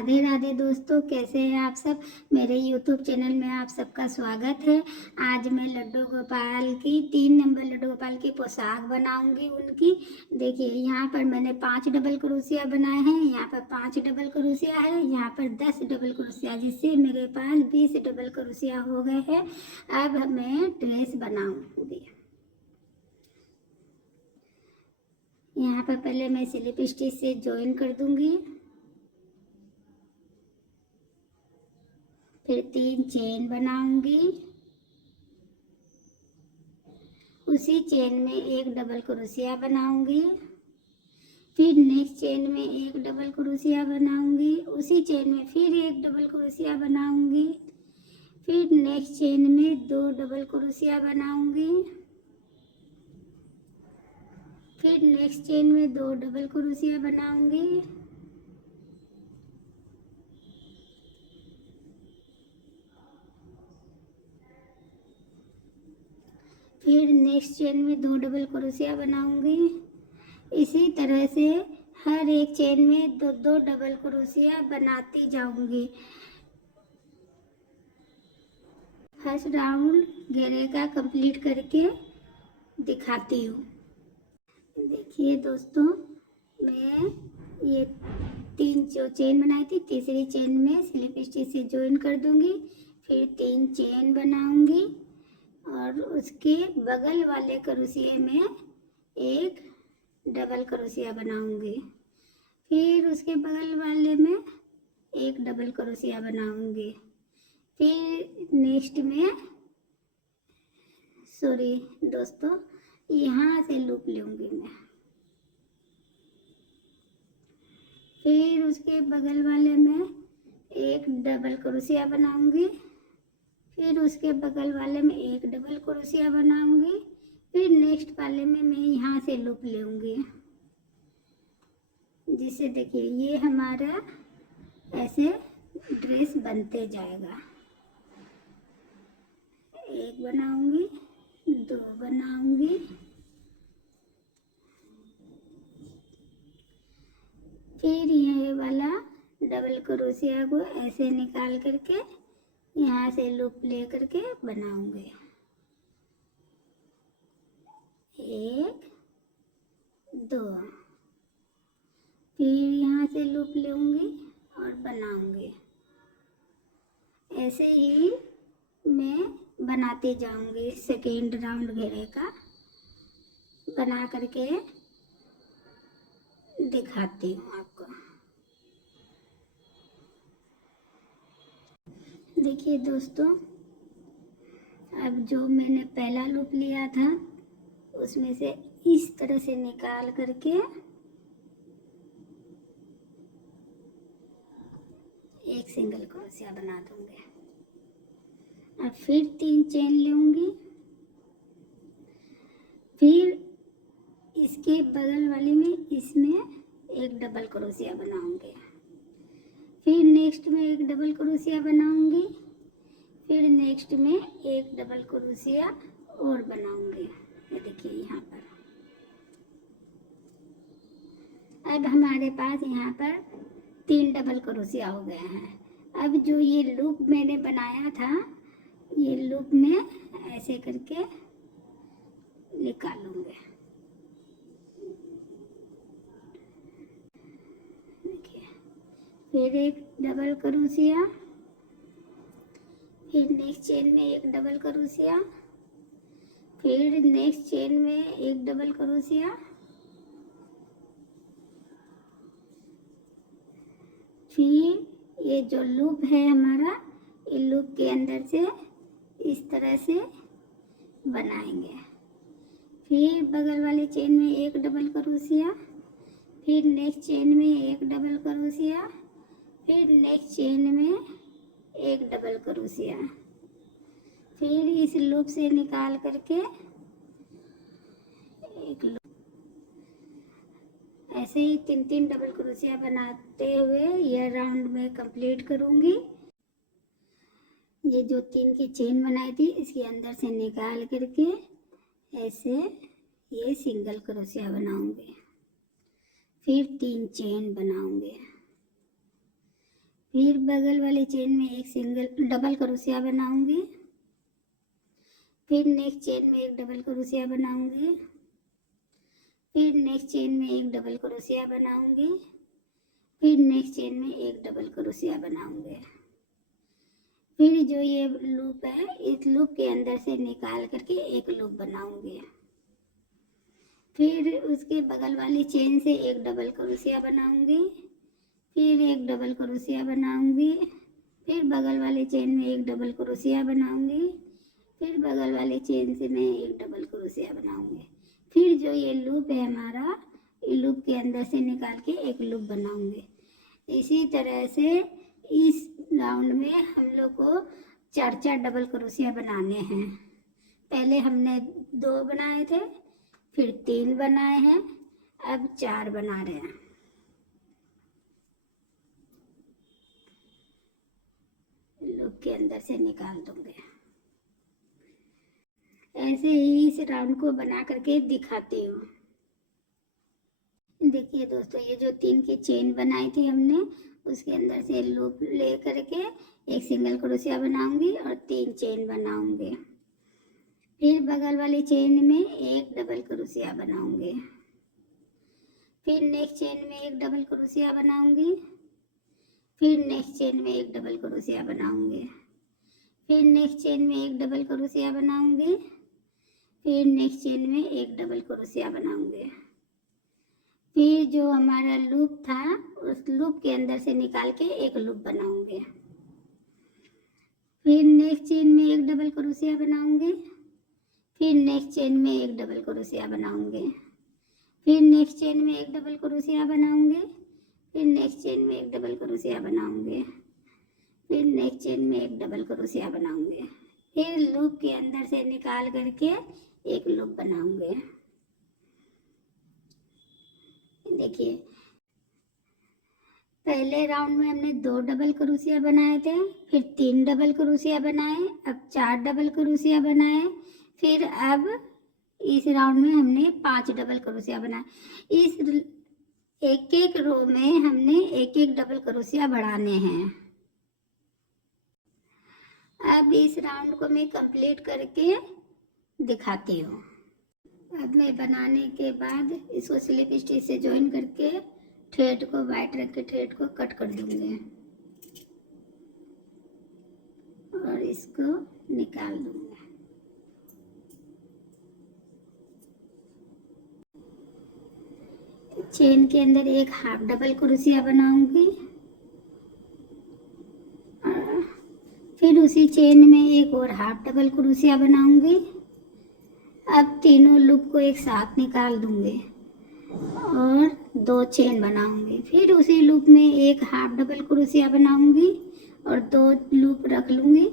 राधे राधे दोस्तों, कैसे हैं आप सब। मेरे YouTube चैनल में आप सबका स्वागत है। आज मैं लड्डू गोपाल की 3 नंबर लड्डू गोपाल की पोशाक बनाऊंगी उनकी। देखिए, यहाँ पर मैंने 5 डबल क्रोशिया बनाए हैं, यहाँ पर 5 डबल क्रोशिया है, यहाँ पर 10 डबल क्रोशिया, जिससे मेरे पास 20 डबल क्रोशिया हो गए हैं। अब मैं ड्रेस बनाऊंगी। यहाँ पर पहले मैं स्लिप स्टिच से ज्वाइन कर दूंगी, फिर 3 चेन बनाऊंगी, उसी चेन में एक डबल क्रोशिया बनाऊंगी, फिर नेक्स्ट चेन में एक डबल क्रोशिया बनाऊंगी, उसी चेन में फिर एक डबल क्रोशिया बनाऊंगी, फिर नेक्स्ट चेन में 2 डबल क्रोशिया बनाऊंगी, फिर नेक्स्ट चेन में 2 डबल क्रोशिया बनाऊंगी, फिर नेक्स्ट चेन में 2 डबल क्रोशिया बनाऊंगी। इसी तरह से हर एक चेन में 2 डबल क्रोशिया बनाती जाऊंगी। फर्स्ट राउंड घेरे का कंप्लीट करके दिखाती हूँ। देखिए दोस्तों, मैं ये 3 जो चेन बनाई थी, तीसरी चेन में स्लिप स्टिच से ज्वाइन कर दूंगी, फिर 3 चेन बनाऊंगी और उसके बगल वाले क्रोशिये में एक डबल क्रोशिया बनाऊंगी, फिर उसके बगल वाले में एक डबल क्रोशिया बनाऊंगी, फिर नेक्स्ट में सॉरी दोस्तों, यहाँ से लूप लूँगी मैं, फिर उसके बगल वाले में एक डबल क्रोशिया बनाऊंगी, फिर उसके बगल वाले में एक डबल क्रोशिया बनाऊंगी, फिर नेक्स्ट वाले में मैं यहाँ से लूप लूँगी, जिससे देखिए ये हमारा ऐसे ड्रेस बनते जाएगा। एक बनाऊंगी, 2 बनाऊंगी, फिर ये वाला डबल क्रोशिया को ऐसे निकाल करके यहाँ से लूप ले करके बनाऊंगी। 1 2, फिर यहाँ से लूप लूँगी और बनाऊंगी। ऐसे ही मैं बनाते जाऊंगी। सेकेंड राउंड घेरे का बना करके दिखाती हूँ आपको। देखिए दोस्तों, अब जो मैंने पहला लूप लिया था उसमें से इस तरह से निकाल करके एक सिंगल क्रोशिया बना दूंगी। अब फिर 3 चेन लूँगी, फिर इसके बगल वाले में इसमें एक डबल क्रोशिया बनाऊंगी, फिर नेक्स्ट में एक डबल क्रोशिया बनाऊंगी, फिर नेक्स्ट में एक डबल क्रोशिया और बनाऊंगी। ये देखिए यहाँ पर अब हमारे पास यहाँ पर 3 डबल क्रोशिया हो गए हैं। अब जो ये लूप मैंने बनाया था, ये लूप में ऐसे करके निकालूंगे। देखिए, फिर एक डबल क्रोशिया, फिर नेक्स्ट चेन में एक डबल क्रोशिया, फिर नेक्स्ट चेन में एक डबल क्रोशिया, फिर ये जो लूप है हमारा, ये लूप के अंदर से इस तरह से बनाएंगे। फिर बगल वाले चेन में एक डबल क्रोशिया, फिर नेक्स्ट चेन में एक डबल क्रोशिया, फिर नेक्स्ट चेन में एक डबल क्रोशिया, फिर इस लूप से निकाल करके एक लूप, ऐसे ही 3 डबल क्रोशिया बनाते हुए यह राउंड में कंप्लीट करूंगी। ये जो 3 की चेन बनाई थी इसके अंदर से निकाल करके ऐसे ये सिंगल क्रोशिया बनाऊंगी, फिर 3 चेन बनाऊंगी, फिर बगल वाले चेन में एक सिंगल डबल क्रोशिया बनाऊंगी, फिर नेक्स्ट चेन में एक डबल क्रोशिया बनाऊंगी, फिर नेक्स्ट चेन में एक डबल क्रोशिया बनाऊंगी, फिर नेक्स्ट चेन में एक डबल क्रोशिया बनाऊंगी। फिर जो ये लूप है इस लूप के अंदर से निकाल करके एक लूप बनाऊंगी। फिर उसके बगल वाली चेन से एक डबल क्रोशिया बनाऊंगी, फिर एक डबल क्रोशिया बनाऊंगी, फिर बगल वाले चेन में एक डबल क्रोशिया बनाऊंगी, फिर बगल वाले चेन से मैं एक डबल क्रोशिया बनाऊंगी। फिर जो ये लूप है हमारा, ये लूप के अंदर से निकाल के एक लूप बनाऊंगी। इसी तरह से इस राउंड में हम लोग को 4 डबल क्रोशिया बनाने हैं। पहले हमने 2 बनाए थे, फिर 3 बनाए हैं, अब 4 बना रहे हैं। लूप के अंदर से निकाल दूंगे। ऐसे ही इस राउंड को बना करके दिखाती हूँ। देखिए दोस्तों, ये जो 3 की चेन बनाई थी हमने, उसके अंदर से लूप ले करके एक सिंगल क्रोशिया बनाऊंगी और 3 चेन बनाऊंगी। फिर बगल वाली चेन में एक डबल क्रोशिया बनाऊंगी, फिर नेक्स्ट चेन में एक डबल क्रोशिया बनाऊंगी, फिर नेक्स्ट चेन में एक डबल क्रोशिया बनाऊंगी, फिर नेक्स्ट चेन में एक डबल क्रोशिया बनाऊंगी, फिर नेक्स्ट चेन में एक डबल क्रोशिया बनाऊंगी। फिर जो हमारा लूप था उस लूप के अंदर से निकाल के एक लूप बनाऊंगे। फिर नेक्स्ट चेन में एक डबल क्रोशिया बनाऊंगे, फिर नेक्स्ट चेन में एक डबल क्रोशिया बनाऊंगे, फिर नेक्स्ट चेन में एक डबल क्रोशिया बनाऊंगे, फिर नेक्स्ट चेन में एक डबल क्रोशिया बनाऊंगे, फिर नेक्स्ट चेन में एक डबल क्रोशिया बनाऊंगे। फिर लूप के अंदर से निकाल करके एक लूप बनाऊंगे। देखिए, पहले राउंड में हमने 2 डबल क्रोशिया बनाए थे, फिर 3 डबल क्रोशिया बनाए, अब 4 डबल क्रोशिया बनाए, फिर अब इस राउंड में हमने 5 डबल क्रोशिया बनाए। इस एक एक रो में हमने एक एक डबल क्रोशिया बढ़ाने हैं। अब इस राउंड को मैं कंप्लीट करके दिखाती हूँ। अब मैं बनाने के बाद इसको स्लिप स्टिच से ज्वाइन करके थ्रेड को, वाइट रंग के थ्रेड को कट कर दूंगी और इसको निकाल दूंगी। चेन के अंदर एक हाफ डबल क्रोशिया बनाऊंगी और फिर उसी चेन में एक और हाफ डबल क्रोशिया बनाऊंगी। अब तीनों लूप को एक साथ निकाल दूंगी और 2 चेन बनाऊंगी। फिर उसी लूप में एक हाफ डबल क्रोशिया बनाऊंगी और 2 लूप रख लूंगी।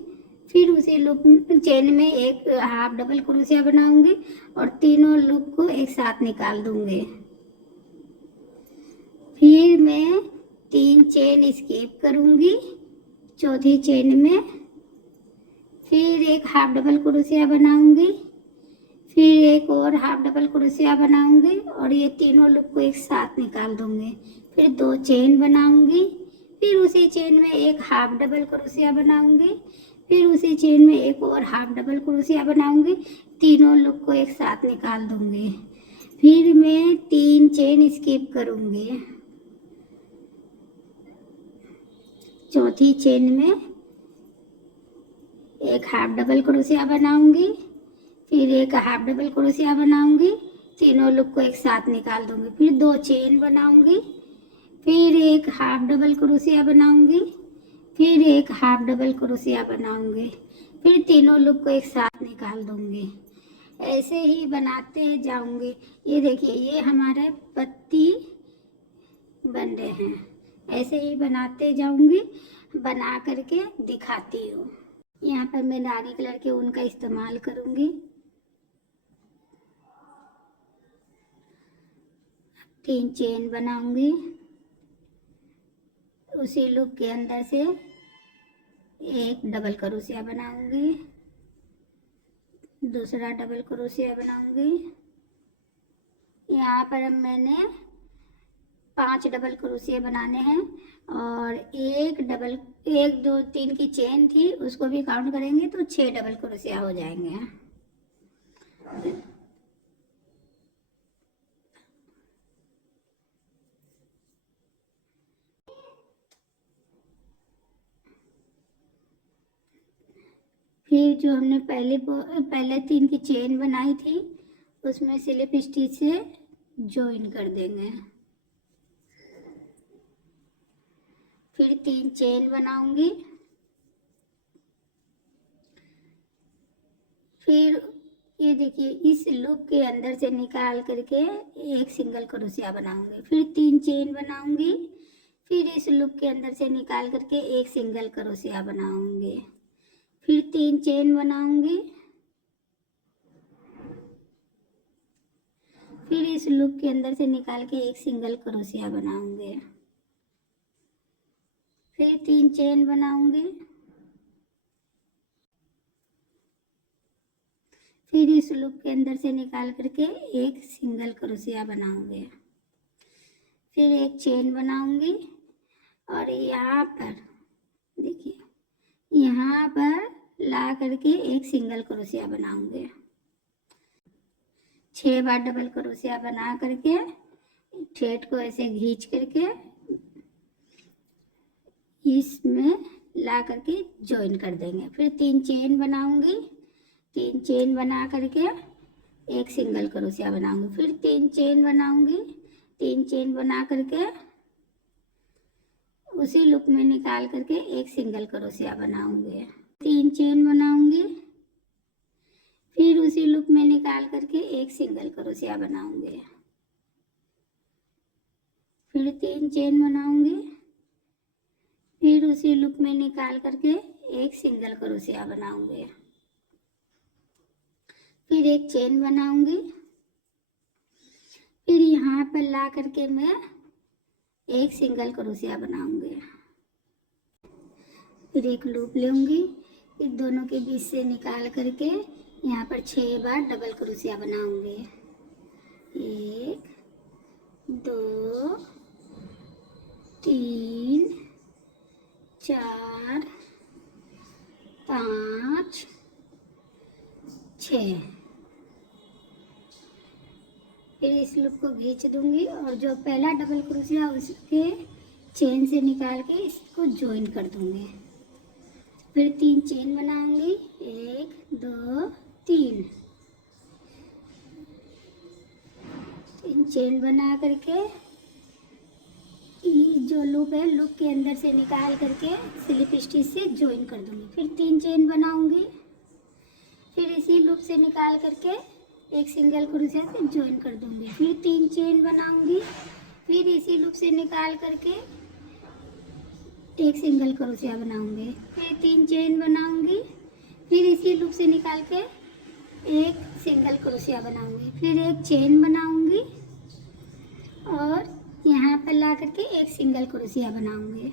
फिर उसी लूप चेन में एक हाफ डबल क्रोशिया बनाऊंगी और तीनों लूप को एक साथ निकाल दूंगी। फिर मैं 3 चेन स्किप करूंगी चौथी चेन में, फिर एक हाफ डबल क्रोशिया बनाऊंगी, फिर एक और हाफ डबल क्रोशिया बनाऊंगी और ये तीनों लूप को एक साथ निकाल दूंगी। फिर 2 चेन बनाऊंगी, फिर उसी चेन में एक हाफ डबल क्रोशिया बनाऊंगी, फिर उसी चेन में एक और हाफ डबल क्रोशिया बनाऊंगी, तीनों लूप को एक साथ निकाल दूंगी। फिर मैं 3 चेन स्किप करूंगी चौथी चेन में, एक हाफ डबल क्रोशिया बनाऊंगी, फिर एक हाफ डबल क्रोशिया बनाऊंगी, तीनों लूप को एक साथ निकाल दूंगी। फिर 2 चेन बनाऊंगी, फिर एक हाफ डबल क्रोशिया बनाऊंगी, फिर एक हाफ डबल क्रोशिया बनाऊंगी, फिर तीनों लूप को एक साथ निकाल दूंगी। ऐसे ही बनाते जाऊंगी। ये देखिए, ये हमारे पत्ती बन रहे हैं। ऐसे ही बनाते जाऊंगी, बना करके दिखाती हूँ। यहाँ पर मैं नारी कलर के ऊन का इस्तेमाल करूंगी। 3 चेन बनाऊंगी, उसी लूप के अंदर से एक डबल क्रोशिया बनाऊंगी, दूसरा डबल क्रोशिया बनाऊंगी। यहाँ पर मैंने 5 डबल क्रोशिया बनाने हैं और एक 2 3 की चेन थी उसको भी काउंट करेंगे तो 6 डबल क्रोशिया हो जाएंगे। फिर जो हमने पहले 3 की चेन बनाई थी उसमें स्लिप स्टिच से ज्वाइन कर देंगे। फिर 3 चेन बनाऊंगी। फिर ये देखिए इस लूप के अंदर से निकाल करके एक सिंगल क्रोशिया बनाऊंगी। फिर 3 चेन बनाऊंगी। फिर इस लूप के अंदर से निकाल करके एक सिंगल क्रोशिया बनाऊंगी। फिर 3 चेन बनाऊंगी। फिर इस लूप के अंदर से निकाल के एक सिंगल क्रोशिया बनाऊंगी। फिर 3 चेन बनाऊंगी। फिर इस लूप के अंदर से निकाल करके एक सिंगल क्रोशिया बनाऊंगी। फिर एक चेन बनाऊंगी और यहाँ पर देखिए यहाँ पर ला करके एक सिंगल क्रोशिया बनाऊंगी। 6 बार डबल क्रोशिया बना करके थ्रेड को ऐसे खींच करके इसमें ला करके ज्वाइन कर देंगे। फिर 3 चेन बनाऊंगी। 3 चेन बना करके एक सिंगल क्रोशिया बनाऊंगी। फिर 3 चेन बनाऊंगी। 3 चेन बना करके उसी लूप में निकाल करके एक सिंगल क्रोशिया बनाऊंगी। 3 चेन बनाऊंगी। फिर उसी लूप में निकाल करके एक सिंगल क्रोशिया बनाऊंगी। फिर 3 चेन बनाऊंगी। फिर उसी लूप में निकाल करके एक सिंगल क्रोशिया बनाऊंगी। फिर एक चेन बनाऊंगी। फिर यहाँ पर ला करके मैं एक सिंगल क्रोशिया बनाऊंगी। फिर एक लूप लूंगी। फिर दोनों के बीच से निकाल करके यहाँ पर 6 बार डबल क्रोशिया बनाऊंगी। 1 2 3 4 5 6। फिर इस लूप को खींच दूंगी और जो पहला डबल क्रोशिया उसके चेन से निकाल के इसको ज्वाइन कर दूंगी। फिर 3 चेन बनाऊंगी। 1 2 3 चेन बना करके ये जो लूप है लूप के अंदर से निकाल करके स्लिप स्टिच से ज्वाइन कर दूंगी। फिर 3 चेन बनाऊंगी। फिर इसी लूप से निकाल करके एक सिंगल क्रोशिया से ज्वाइन कर दूंगी। फिर 3 चेन बनाऊंगी। फिर इसी लूप से निकाल करके एक सिंगल क्रोशिया बनाऊंगी। फिर 3 चेन बनाऊंगी। फिर इसी लूप से निकाल के एक सिंगल क्रोशिया बनाऊंगी। फिर एक चेन बनाऊंगी और यहाँ पर ला करके एक सिंगल क्रोशिया बनाऊंगी।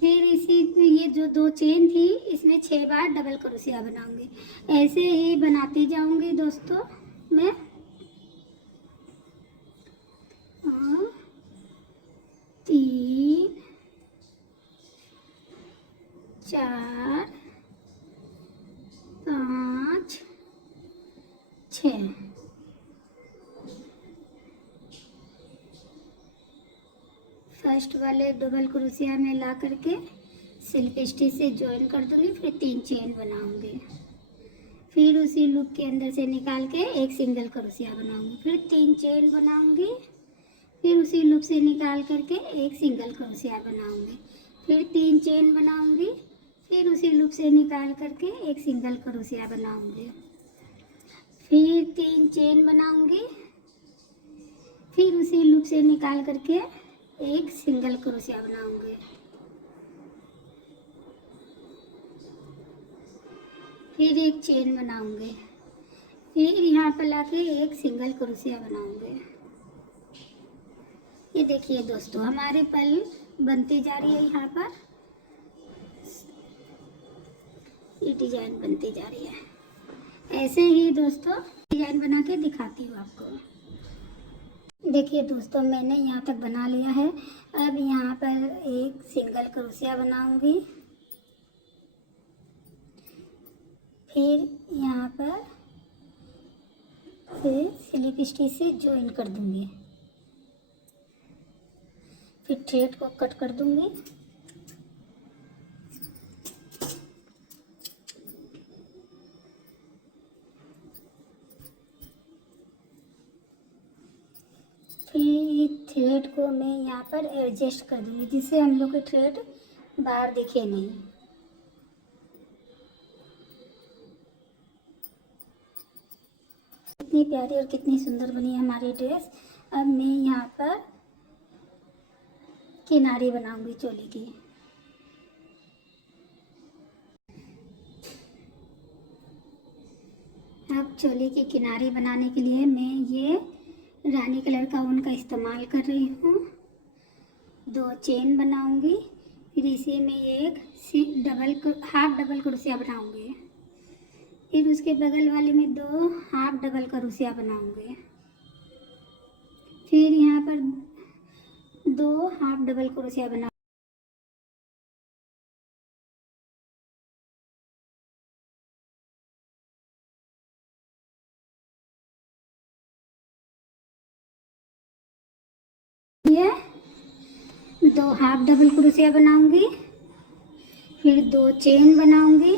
फिर इसी ये जो 2 चेन थी इसमें 6 बार डबल क्रोशिया बनाऊंगी। ऐसे ही बनाती जाऊंगी दोस्तों मैं। 3 4 5 6। फर्स्ट वाले डबल क्रोशिया में ला करके स्लिप स्टिच से ज्वाइन कर दूंगी। फिर 3 चेन बनाऊंगी। फिर उसी लूप के अंदर से निकाल के एक सिंगल क्रोशिया बनाऊंगी। फिर 3 चेन बनाऊंगी। फिर उसी लूप से निकाल करके एक सिंगल क्रोशिया बनाऊंगी। फिर 3 चेन बनाऊंगी। फिर उसी लूप से निकाल करके एक सिंगल क्रोशिया बनाऊंगी। फिर 3 चेन बनाऊंगी। फिर उसी लूप से निकाल करके एक सिंगल क्रोशिया बनाऊंगी। फिर एक चेन बनाऊंगी। फिर यहाँ पर लाके एक सिंगल क्रोशिया बनाऊंगी। ये देखिए दोस्तों हमारे पल बनती जा रही है। यहाँ पर ये डिजाइन बनती जा रही है। ऐसे ही दोस्तों डिजाइन बना के दिखाती हूँ आपको। देखिए दोस्तों, मैंने यहाँ तक बना लिया है। अब यहाँ पर एक सिंगल क्रोशिया बनाऊंगी, फिर यहाँ पर फिर स्लिप स्टिच से ज्वाइन कर दूंगी, फिर थ्रेड को कट कर दूंगी। फिर थ्रेड को मैं यहाँ पर एडजस्ट कर दूंगी, जिससे हम लोग के थ्रेड बाहर दिखे नहीं। कितनी प्यारी और कितनी सुंदर बनी है हमारी ड्रेस। अब मैं यहाँ पर किनारी बनाऊंगी चोली की। अब चोली की किनारी बनाने के लिए मैं ये रानी कलर का ऊन का इस्तेमाल कर रही हूँ। 2 चेन बनाऊंगी, फिर इसी में एक हाफ डबल क्रोशिया बनाऊंगी, फिर उसके बगल वाले में 2 हाफ डबल क्रोशिया बनाऊंगी, फिर यहाँ पर 2 हाफ डबल क्रोशिया बना ये 2 हाफ डबल क्रोशिया बनाऊंगी, फिर 2 चेन बनाऊंगी,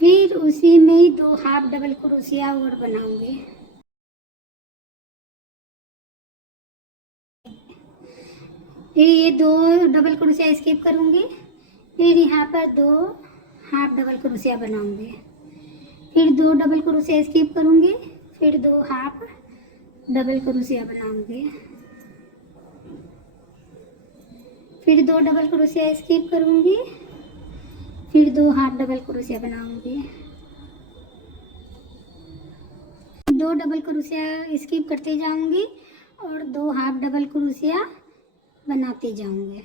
फिर उसी में ही 2 हाफ डबल क्रोशिया और बनाऊंगी। फिर ये 2 डबल क्रोशिया स्किप करूंगी, फिर यहाँ पर 2 हाफ डबल क्रोशिया बनाऊंगी, फिर 2 डबल क्रोशिया स्किप करूंगी, फिर 2 हाफ डबल क्रोशिया बनाऊंगी, फिर 2 डबल क्रोशिया स्किप करूंगी, फिर 2 हाफ डबल क्रोशिया बनाऊंगी। 2 डबल क्रोशिया स्किप करते जाऊंगी और 2 हाफ डबल क्रोशिया बनाते जाऊंगी।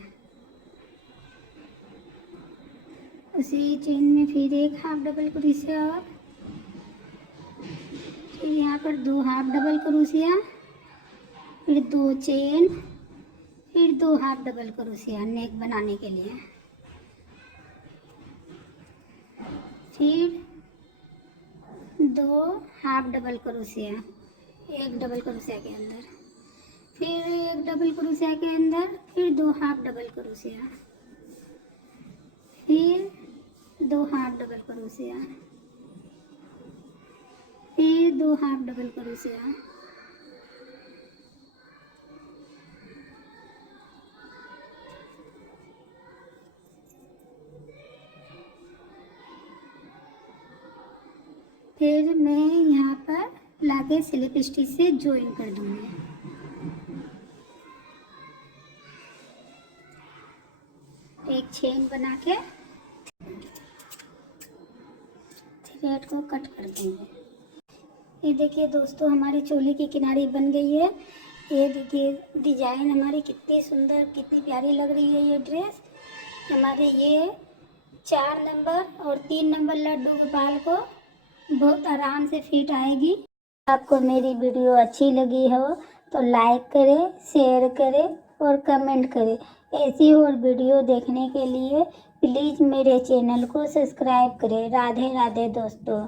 उसी चेन में फिर एक हाफ डबल क्रोशिया और फिर यहाँ पर 2 हाफ डबल क्रोशिया, फिर 2 चेन, फिर 2 हाफ डबल क्रोशिया नेक बनाने के लिए, फिर 2 हाफ डबल क्रोशिया एक डबल क्रोशिया के अंदर, फिर एक डबल क्रोशिया के अंदर, फिर 2 हाफ डबल क्रोशिया, फिर 2 हाफ डबल क्रोशिया, फिर 2 हाफ डबल क्रोशिया, फिर मैं यहाँ पर लाके स्लिप स्टिच से ज्वाइन कर दूंगी। एक चेन बना के थ्रेड को कट कर दूंगी। ये देखिए दोस्तों, हमारी चोली की किनारी बन गई है। ये देखिए डिजाइन हमारी कितनी सुंदर, कितनी प्यारी लग रही है। ये ड्रेस हमारे ये 4 नंबर और 3 नंबर लड्डू गोपाल को बहुत आराम से फिट आएगी। आपको मेरी वीडियो अच्छी लगी हो तो लाइक करें, शेयर करें और कमेंट करें। ऐसी और वीडियो देखने के लिए प्लीज़ मेरे चैनल को सब्सक्राइब करें। राधे राधे दोस्तों।